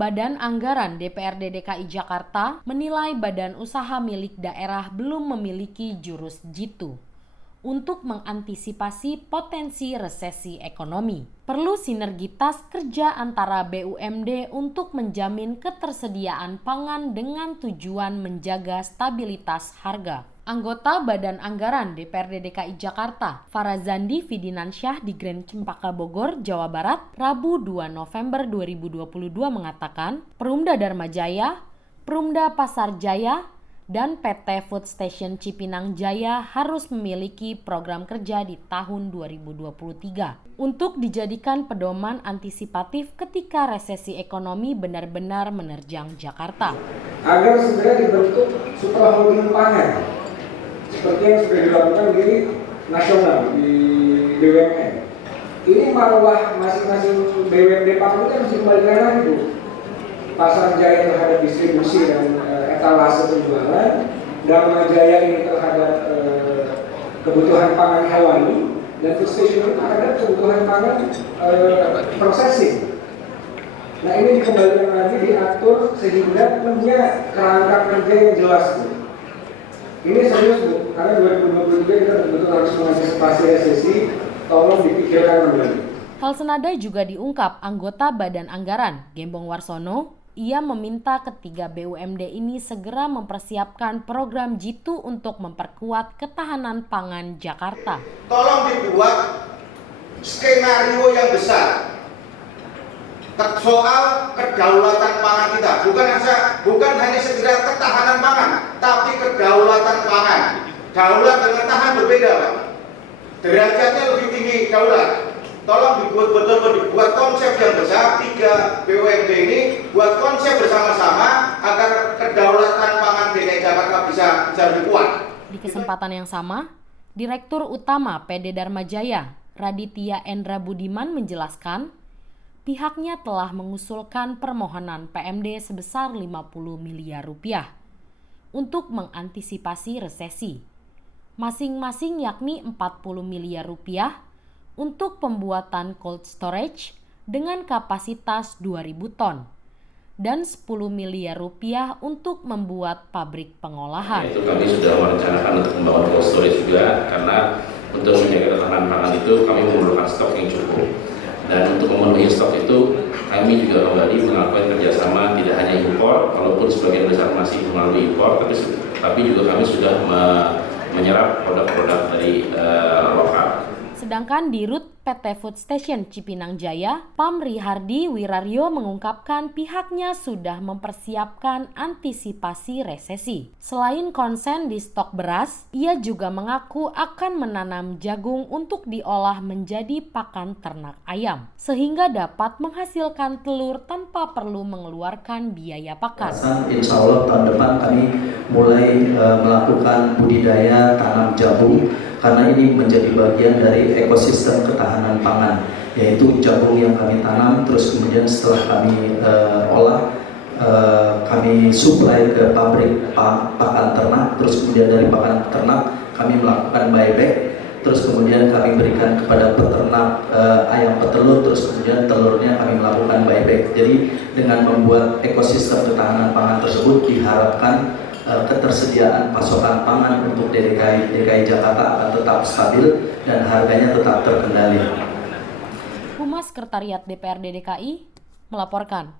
Badan Anggaran DPRD DKI Jakarta menilai badan usaha milik daerah belum memiliki jurus jitu untuk mengantisipasi potensi resesi ekonomi. Perlu sinergitas kerja antara BUMD untuk menjamin ketersediaan pangan dengan tujuan menjaga stabilitas harga. Anggota Badan Anggaran DPRD DKI Jakarta, Farazandi Fidinansyah di Grand Cempaka Bogor, Jawa Barat, Rabu 2 November 2022 mengatakan, Perumda Dharma Jaya, Perumda Pasar Jaya, dan PT Food Station Cipinang Jaya harus memiliki program kerja di tahun 2023 untuk dijadikan pedoman antisipatif ketika resesi ekonomi benar-benar menerjang Jakarta. Agar segera dibentuk super holding pangan seperti yang sudah dilakukan di nasional, di BUMN. Ini marwah masing-masing BUMD pangan itu harus dikembalikan lagi, Bu. Pasar Jaya terhadap distribusi dan etalase penjualan, Dharma Jaya ini terhadap kebutuhan pangan hewani, dan Food Station terhadap kebutuhan pangan processing. Nah, ini dikembalikan lagi, diatur sehingga punya kerangka kerja yang jelas, Bu. Ini serius, Bu, karena 2023 kita betul-betul harus mengantisipasi resesi, tolong dipikirkan kembali. Hal senada juga diungkap anggota Badan Anggaran, Gembong Warsono. Ia meminta ketiga BUMD ini segera mempersiapkan program jitu untuk memperkuat ketahanan pangan Jakarta. Tolong dibuat skenario yang besar soal kedaulatan pangan kita, bukan hanya sekedar ketahanan pangan, tapi kedaulatan pangan. Daulat dengan tahan berbeda, Pak. Derajatnya lebih tinggi daulat. Tolong dibuat konsep yang besar, 3 BUMD ini buat konsep bersama-sama agar kedaulatan pangan DKI Jakarta bisa lebih kuat. Di kesempatan yang sama, Direktur Utama PD Dharma Jaya, Raditya Endra Budiman menjelaskan, pihaknya telah mengusulkan permohonan PMD sebesar 50 miliar rupiah untuk mengantisipasi resesi. Masing-masing yakni 40 miliar rupiah untuk pembuatan cold storage dengan kapasitas 2.000 ton dan 10 miliar rupiah untuk membuat pabrik pengolahan. Itu kami sudah merencanakan untuk membangun cold storage juga, karena untuk menjaga ketahanan pangan itu kami memerlukan stok yang cukup. Dan untuk memenuhi stok itu kami juga kembali melakukan kerjasama tidak hanya impor, walaupun sebagian besar masih melalui impor, tapi juga kami sudah menyerap produk-produk dari lokal. Sedangkan di Rut PT Food Station Cipinang Jaya, Pamri Hardi Wiraryo mengungkapkan pihaknya sudah mempersiapkan antisipasi resesi. Selain konsen di stok beras, ia juga mengaku akan menanam jagung untuk diolah menjadi pakan ternak ayam, sehingga dapat menghasilkan telur tanpa perlu mengeluarkan biaya pakan. Insya Allah tahun depan kami mulai melakukan budidaya tanam jagung, karena ini menjadi bagian dari ekosistem ketahanan pangan, yaitu jagung yang kami tanam, terus kemudian setelah kami olah, kami suplai ke pabrik pakan ternak, terus kemudian dari pakan ternak kami melakukan buyback, terus kemudian kami berikan kepada peternak ayam petelur, terus kemudian telurnya kami melakukan buyback. Jadi dengan membuat ekosistem ketahanan pangan tersebut diharapkan ketersediaan pasokan pangan untuk DKI Jakarta akan tetap stabil dan harganya tetap terkendali. Humas Sekretariat DPRD DKI melaporkan.